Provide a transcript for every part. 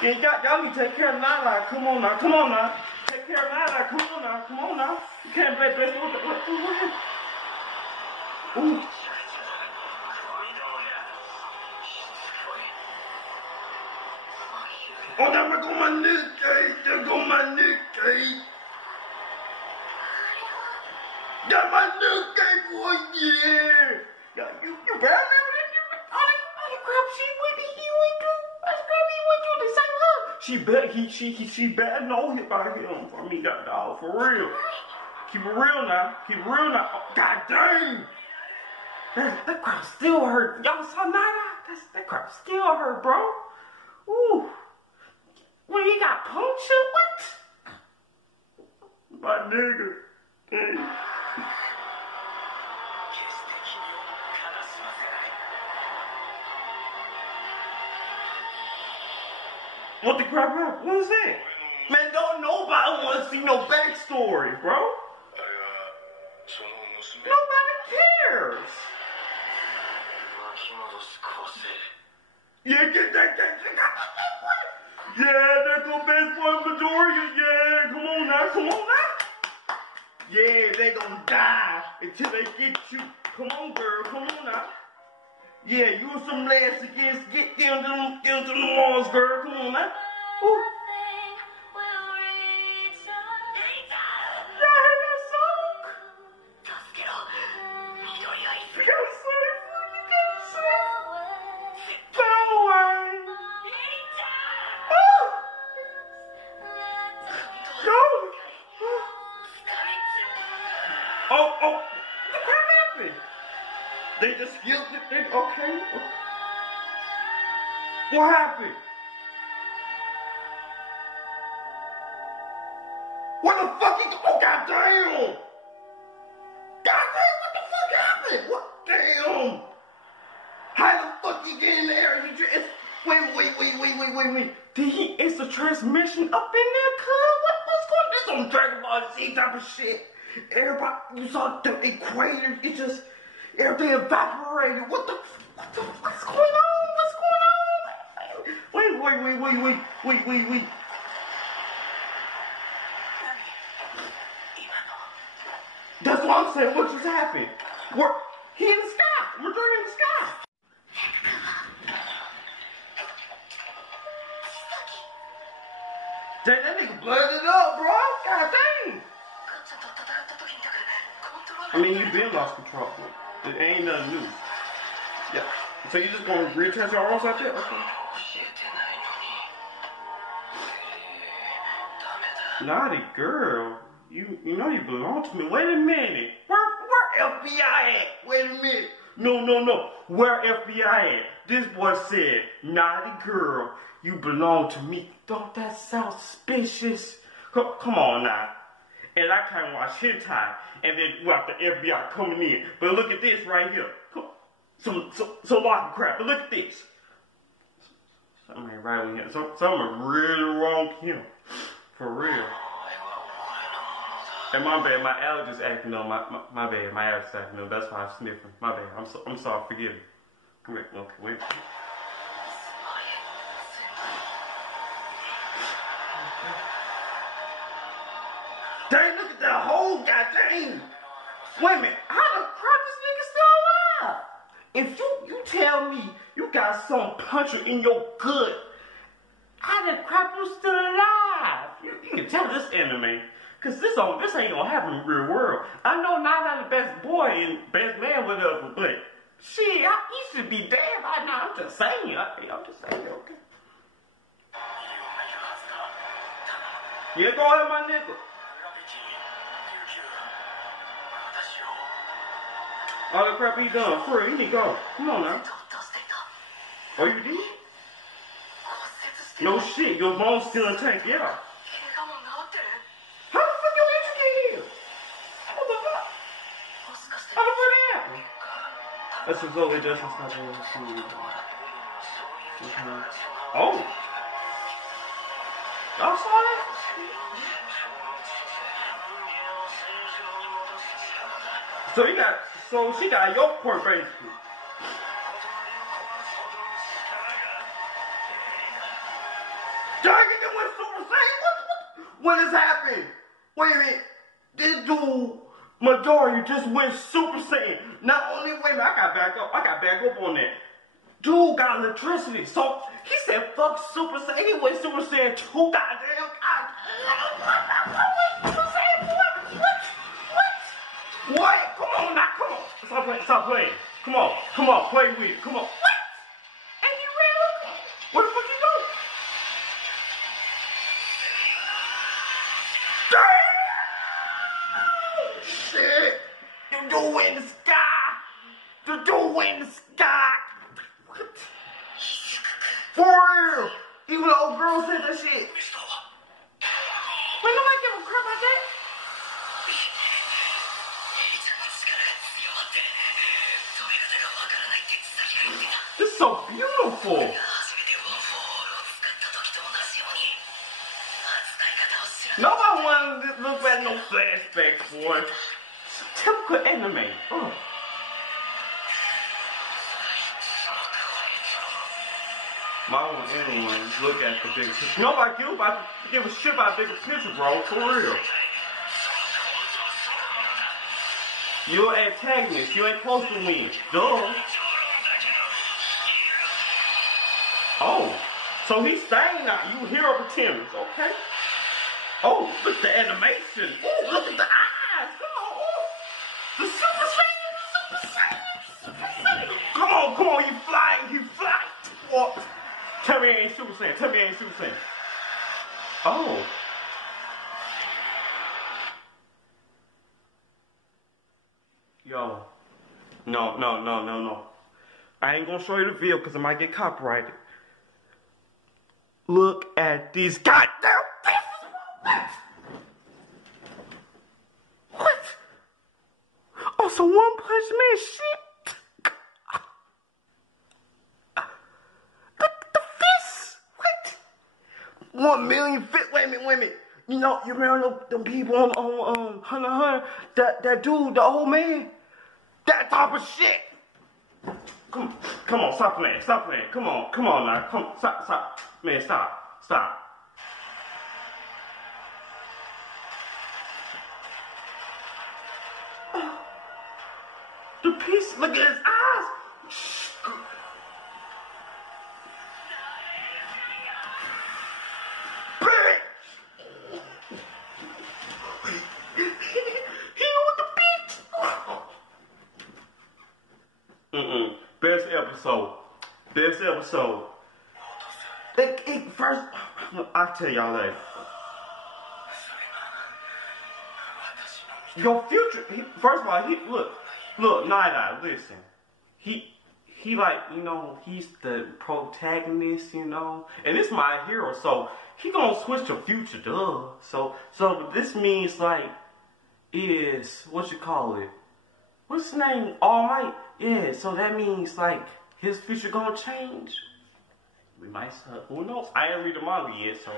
Y'all need to take care of Nala. Come on now. Come on now. Take care of Nala. Come on now. Come on now. You can't play this. Ooh. Oh, there go my new gate. There go my new gate. Got my new gate, boy. Yeah. You better remember that. All the crap she went to through. That's crap he went through the same her. She better know about him for me, that dog. For real. Keep it real now. Keep it real now. Oh, God dang. That crap still hurt. Y'all saw Nala? That crap still hurt, bro. Ooh. When he got punctured, what? My nigga. Hey. What the crap happened? What is that? Man, don't nobody want to see no backstory, bro. Nobody cares. Yeah, get that. Yeah, there go best boy Midoriya. Yeah, come on now. Yeah, they gonna die until they get you. Come on, girl. Come on now. Yeah, use some legs against get them to the walls, girl. Come on now. Ooh. Oh, what happened? They just skipped it. Okay. What happened? What the fuck? Oh, goddamn! Goddamn, what the fuck happened? What? Damn! How the fuck you get in there? Wait. Is the transmission up in there, cuz? What's going on? This on Dragon Ball Z type of shit. Everybody, you saw the equator, it just, everything evaporated. What's going on? Wait. That's what I'm saying. What just happened? He in the sky. We're in the sky. Dang, that nigga blooded up, bro. God dang. I mean, you've been lost control. It ain't nothing new. Yeah. So you just gonna reattach your arms like that? Okay. Naughty girl. You know you belong to me. Wait a minute. Where FBI at? Wait a minute. No. Where FBI at? This boy said, naughty girl, you belong to me. Don't that sound suspicious? Come on now. And I can't watch hentai, and then the FBI coming in. But look at this right here. Some locker crap. But look at this. Something ain't right with him. Something really wrong with him. For real. And my bad, my allergies acting up. My bad, my allergies acting up. That's why I'm sniffing. My bad. I'm sorry. Forgive me. Come here. Okay, wait. Dang, look at that hole, goddamn! Wait a minute, how the crap this nigga still alive? If you tell me you got some puncher in your gut, how the crap you still alive? You can tell this anime, cause this ain't gonna happen in the real world. I know not the best boy and best man, whatever, but shit, he should be dead by now. I'm just saying, okay. Yeah, go ahead, my nigga. All the crap he done, for real, he need to go. Come on now. Oh, you did? No shit, your bone's still intact, yeah. How the fuck you injured here? What the fuck? How the fuck that happen? That's what Zoe does inside the Oh. Y'all saw that? So she got your point basically. Dang it, went Super Saiyan? What has happened? Wait a minute. This dude, Midoriya, just went Super Saiyan. Not only, wait a minute, I got back up on that. Dude got electricity. So, he said, fuck Super Saiyan. He went Super Saiyan 2, goddamn. What? Come on now, come on. Stop playing. Come on, play with it. Come on. What? And he ran up. Where the fuck he go? Damn! Shit! The dude in the sky! The dude in the sky! What? For real! Even the old girl said that shit. Wait, nobody give a crap about that? This is so beautiful. Nobody wanted to look at no flashbacks, boy. It's typical anime. Ugh. My own anyone look at the big picture. Nobody give a shit about the bigger picture, bro. For real. You're an antagonist. You ain't supposed to win. Duh. Oh, so he's staying now. You hero pretenders, okay? Oh, look at the animation. Oh, look at the eyes. Come on. Oh. The Super Saiyan. Come on. You flying. Oh. Tell me I ain't Super Saiyan. Oh. Yo. No. I ain't gonna show you the video because I might get copyrighted. Look at these goddamn faces. What? Oh, so One Punch Man shit. The fists. What? 1 million fists. Wait a minute. You know, you remember them people on Hunter x Hunter? That dude, the old man? That type of shit. Come on, stop playing. Come on now. Stop. Man, stop. The piece, look at his eyes. He with the bitch. Best episode. First, I'll tell y'all later. Your future, first of all, look, Night, listen. He like, you know, he's the protagonist, you know, and it's my hero, so he gonna switch to future, duh. So this means like, what you call it? What's his name? All Might? Yeah, so that means like, his future gonna change. We might, who knows? I ain't read the manga yet, so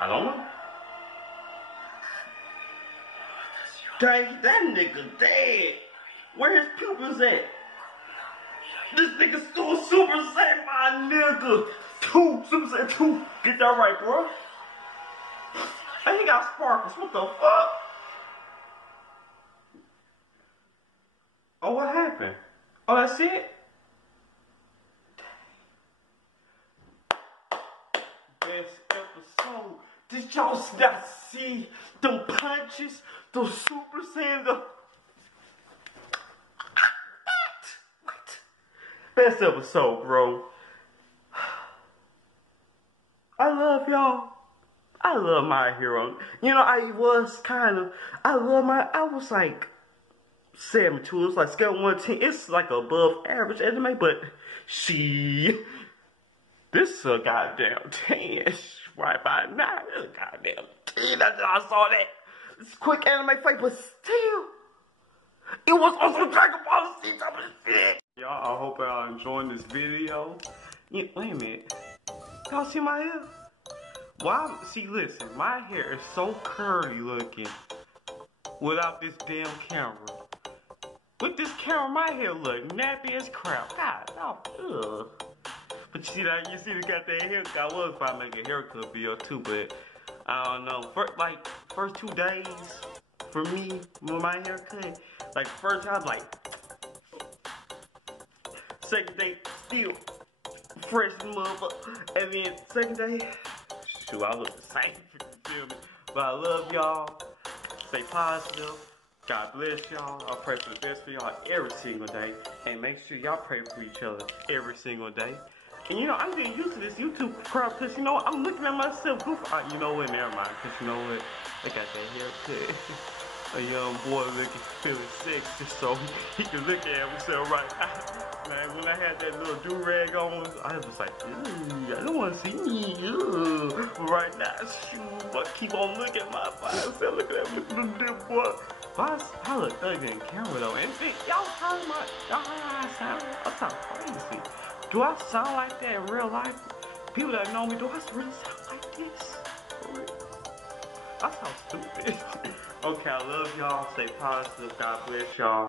I don't know. Dang, that nigga dead. Where his pupils at? This nigga still Super Saiyan, my nigga. Super Saiyan 2. Get that right, bro. And he got sparkles. What the fuck? Oh, what happened? Oh, that's it? Best episode. Did y'all not see them punches? Those Super Saiyan, What? Best episode, bro. I love y'all. I love my hero. You know, I was like 72. It's like scale 1 to 10. It's like above average anime, but this is a goddamn 10. Right by 9. It's a goddamn 10. I saw that. It's quick anime fight, but still, it was also Dragon Ball Z type of shit. Y'all, I hope y'all enjoying this video. Yeah, wait a minute. Y'all see my hair? Why? See, listen, my hair is so curly looking without this damn camera. With this camera, my hair look nappy as crap. God, no, ugh. But you see that, they got that haircut. I was about to make a haircut video too, but I don't know. First 2 days for me with my haircut, like first I was like, second day still fresh as motherfucker, and then second day, shoot, I look the same. You feel me? But I love y'all. Stay positive. God bless y'all. I pray for the best for y'all every single day. And make sure y'all pray for each other every single day. And you know, I'm getting used to this YouTube crowd because you know what? I'm looking at myself. You know what? Never mind. Because you know what? I got that haircut. A young boy looking, feeling sexy, so he can look at himself right now. Man, when I had that little do-rag on, I was like, ooh, I don't want to see me. Ooh. But right now, shoot, but keep on looking at my myself. Look at that little dip boy. I look ugly in camera though. And y'all talking about, I sound crazy. Do I sound like that in real life? People that know me, do I really sound like this? For real? I sound stupid. Okay, I love y'all. Stay positive. God bless y'all.